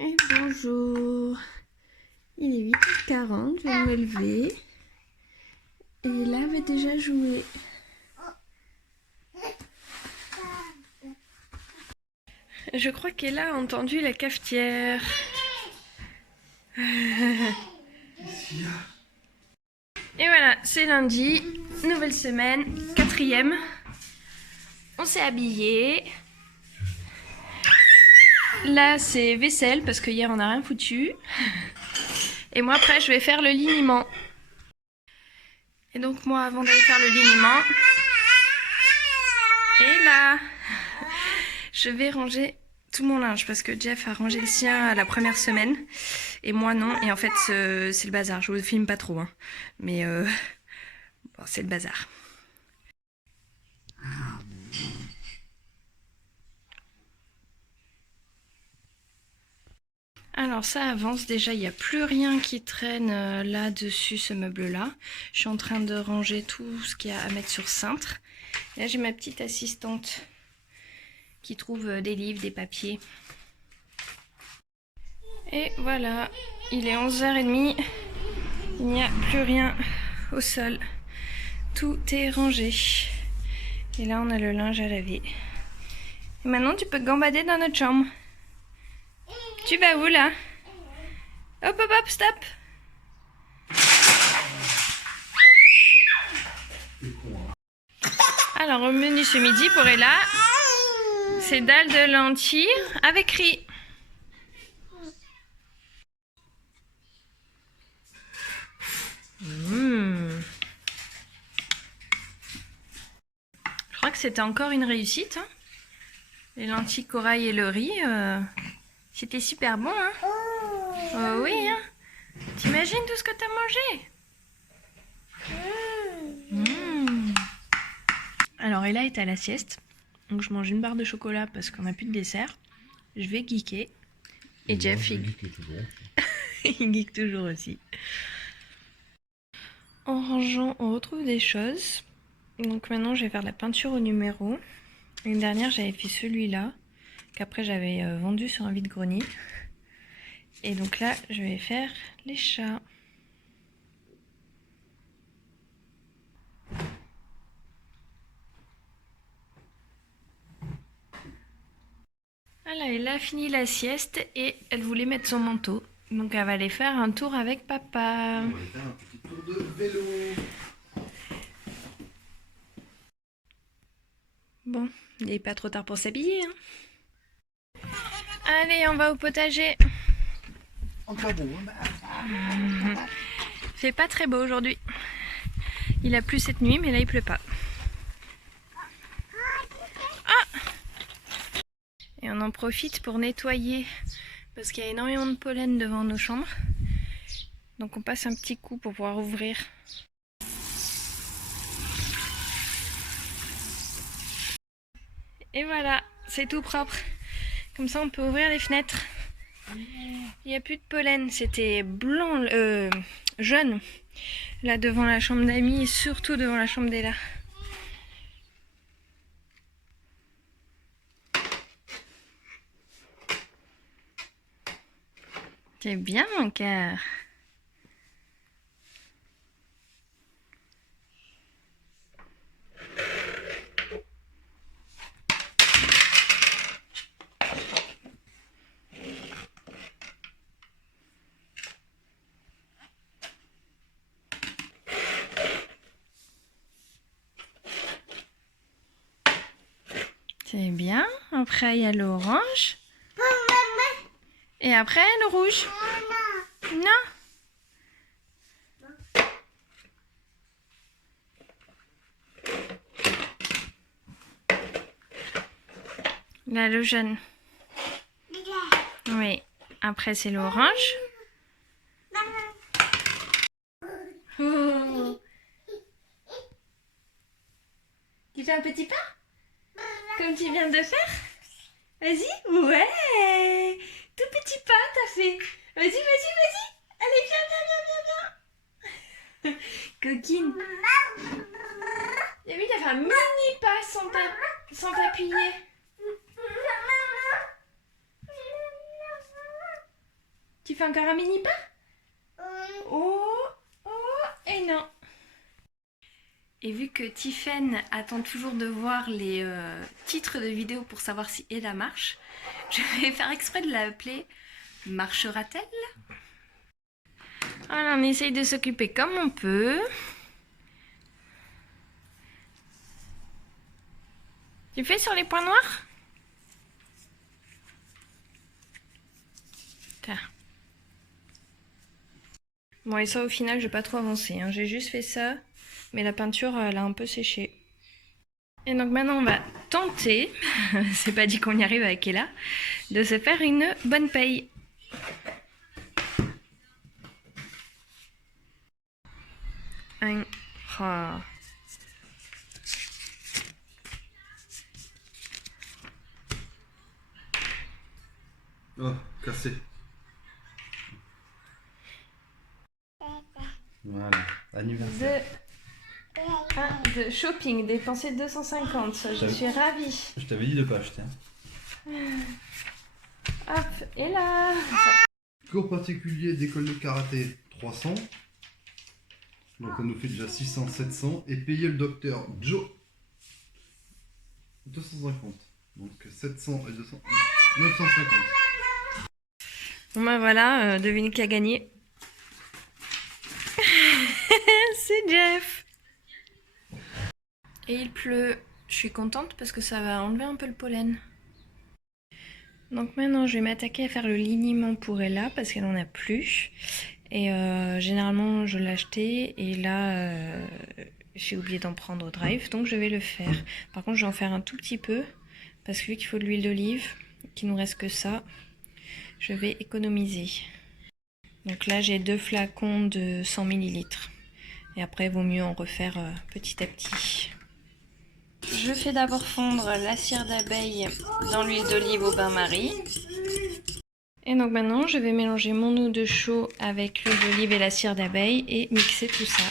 Et bonjour, il est 8h40, je vais me lever. Et là, va déjà jouer. Je crois qu'elle a entendu la cafetière. Et voilà, c'est lundi, nouvelle semaine, 4e. On s'est habillé. Là, c'est vaisselle parce que hier on n'a rien foutu. Et moi, après, je vais faire le liniment. Et donc, moi, avant d'aller faire le liniment, et là, je vais ranger tout mon linge parce que Jeff a rangé le sien à la première semaine et moi non. Et en fait, c'est le bazar. Je vous filme pas trop, hein. Mais bon, c'est le bazar. Alors ça avance déjà, il n'y a plus rien qui traîne là-dessus, ce meuble-là. Je suis en train de ranger tout ce qu'il y a à mettre sur cintre. Et là j'ai ma petite assistante qui trouve des livres, des papiers. Et voilà, il est 11h30, il n'y a plus rien au sol. Tout est rangé. Et là on a le linge à laver. Et maintenant tu peux gambader dans notre chambre. Tu vas où là? Hop hop hop, stop! Alors au menu ce midi pour Ella, c'est dalle de lentilles avec riz. Je crois que c'était encore une réussite, hein. Les lentilles corail et le riz, c'était super bon, hein. Oh oui, hein. T'imagines tout ce que t'as mangé? Alors Ella est à la sieste, donc je mange une barre de chocolat parce qu'on n'a plus de dessert. Je vais geeker. Et Jeff, il geek toujours aussi. En rangeant, on retrouve des choses. Donc maintenant, je vais faire la peinture au numéro. L'année dernière, j'avais fait celui-là, qu'après j'avais vendu sur un vide-grenier. Et donc là, je vais faire les chats. Voilà, elle a fini la sieste et elle voulait mettre son manteau. Donc elle va aller faire un tour avec papa. On va aller faire un petit tour de vélo. Bon, il n'est pas trop tard pour s'habiller, hein. Allez, on va au potager. Encore beau, hein. C'est pas très beau aujourd'hui. Il a plu cette nuit, mais là il pleut pas. Ah! Et on en profite pour nettoyer parce qu'il y a énormément de pollen devant nos chambres. Donc on passe un petit coup pour pouvoir ouvrir. Et voilà, c'est tout propre. Comme ça on peut ouvrir les fenêtres. Il n'y a plus de pollen, c'était blanc, jaune. Là devant la chambre d'Amy et surtout devant la chambre d'Ella. C'est bien mon cœur. C'est bien. Après, il y a l'orange. Et après, le rouge. Non. Là, le jaune. Oui. Après, c'est l'orange. Oh. Tu fais un petit pas? Comme tu viens de faire? Vas-y. Ouais. Tout petit pas, t'as fait. Vas-y, vas-y, vas-y. Allez, viens, viens, viens, viens, viens. Coquine. Et oui, t'as fait un mini pas sans t'appuyer. Tu fais encore un mini pas? Oh, oh, et non. Et vu que Tiffen attend toujours de voir les titres de vidéos pour savoir si Ella marche, je vais faire exprès de l'appeler Marchera-t-elle? Voilà, on essaye de s'occuper comme on peut. Tu fais sur les points noirs? Tiens. Bon, et ça, au final, j'ai pas trop avancé, hein. J'ai juste fait ça, mais la peinture, elle a un peu séché. Et donc maintenant, on va tenter, c'est pas dit qu'on y arrive avec Ella, de se faire une bonne paye. Oh. Oh, cassé. Voilà, anniversaire. De shopping, dépenser 250, je suis ravie. Je t'avais dit de pas acheter. Hop, et là. Cours particulier d'école de karaté 300. Donc ça nous fait déjà 600, 700. Et payer le docteur Joe 250. Donc 700 et 200, 950. Bon bah voilà, devinez qui a gagné. C'est Jeff. Et il pleut. Je suis contente parce que ça va enlever un peu le pollen. Donc maintenant je vais m'attaquer à faire le liniment pour Ella parce qu'elle en a plus. Et généralement je l'achetais et là j'ai oublié d'en prendre au drive, donc je vais le faire. Par contre je vais en faire un tout petit peu parce que vu qu'il faut de l'huile d'olive, qu'il nous reste que ça, je vais économiser. Donc là j'ai 2 flacons de 100 ml. Et après il vaut mieux en refaire petit à petit. Je fais d'abord fondre la cire d'abeille dans l'huile d'olive au bain-marie. Et donc maintenant, je vais mélanger mon eau de chaux avec l'huile d'olive et la cire d'abeille et mixer tout ça.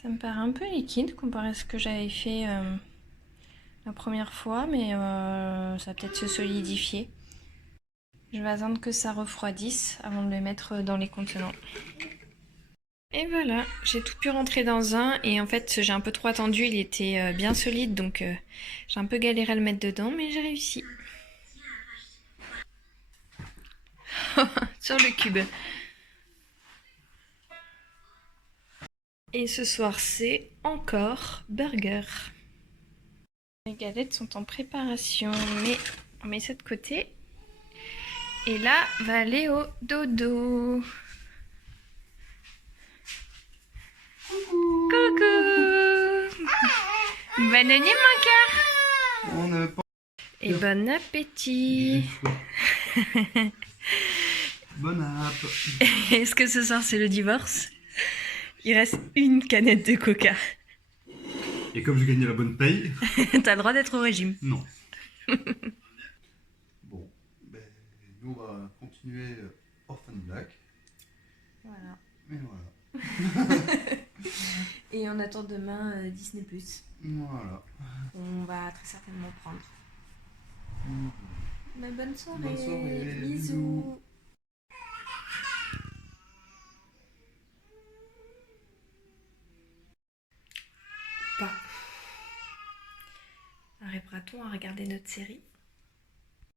Ça me paraît un peu liquide comparé à ce que j'avais fait la première fois, mais ça va peut-être se solidifier. Je vais attendre que ça refroidisse avant de le mettre dans les contenants. Et voilà, j'ai tout pu rentrer dans un et en fait j'ai un peu trop attendu, il était bien solide donc j'ai un peu galéré à le mettre dedans mais j'ai réussi. Sur le cube. Et ce soir c'est encore burger. Les galettes sont en préparation mais on met ça de côté. Et là va aller au dodo. Coucou. Bonne nuit mon cœur. On n'avait pas... Et bon appétit. Bon app. Est-ce que ce soir c'est le divorce? Il reste une canette de coca. Et comme j'ai gagné la bonne paye... T'as le droit d'être au régime. Non. Bon, ben, nous on va continuer Orphan Black. Voilà. Et voilà. Et on attend demain Disney+. Voilà. On va très certainement prendre. Mais bonne soirée. Bonne soirée. Bisous. Pas. Arrivera-t-on à regarder notre série?